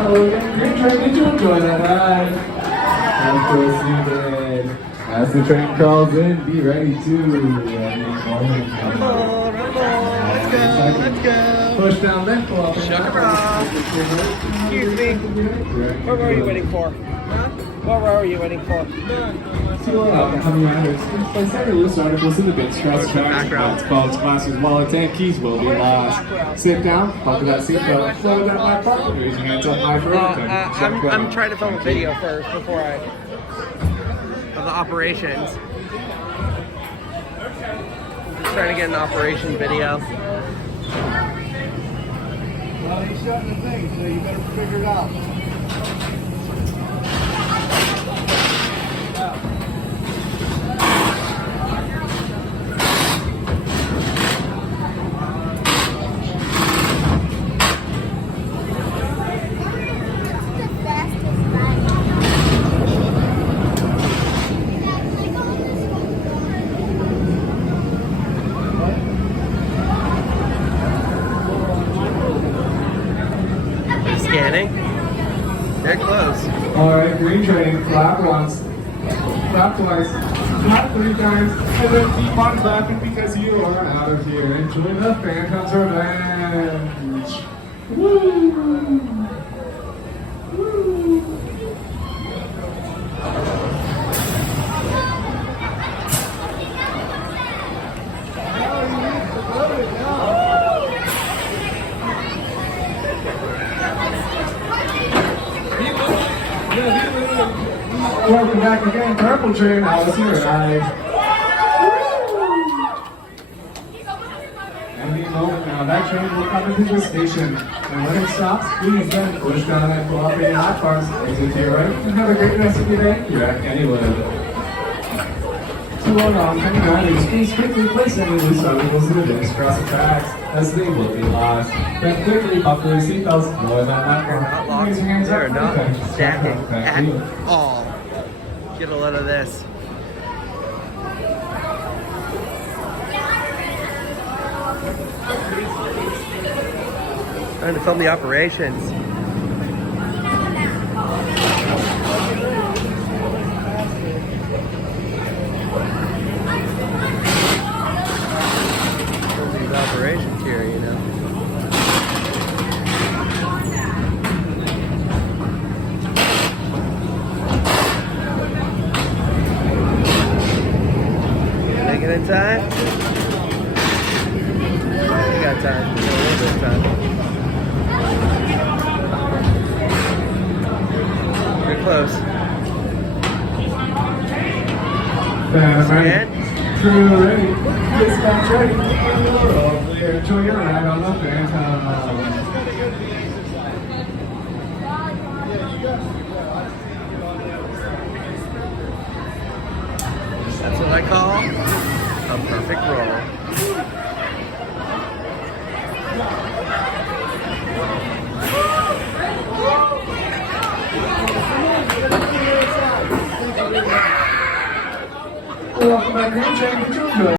Hello again, green train, did you enjoy that ride? Of course you did. As the train crawls in, be ready to. Rumble, let's go. Push down then, pull up. Excuse me. What row are you waiting for? What row are you waiting for? Coming out of place every loose articles in the bits, cross tracks, belts, bulbs, glasses, wallets, and keys will be lost. Sit down, buckle that seatbelt, slow down my part, raise your hands up high for everything. I'm trying to film a video first before I of the operations. Just trying to get an operation video. Well, he's shutting the thing, so you better figure it out. Scanning. They're close. Alright, green train, clap once, clap twice, clap 3 times, and then keep on clapping because you are out of here. Enjoy the Phantom's Revenge. Woo! Woo! Welcome back again, Purple Train. Alice here arrived. Any moment now, that train will come into the station. And when it stops, please then push down and pull up any hot bars. Exit to your right and have a great rest of your day. You're at Kennywood. To hold on, hang on, please quickly place any loose articles in the bins across the tracks, as they will be lost. Then quickly buckle your seatbelts, lower that They're not locked. They're not stacking at all. Get a load of this. Trying to film the operations. Film these operations here, you know. Make it in time? You got time. You got a little bit of time. You're close. Ready? Crew ready. Dispatch ready. All clear. Enjoy your ride on the Phantom. That's what I call a perfect roll. Welcome back, Green Train. Did you enjoy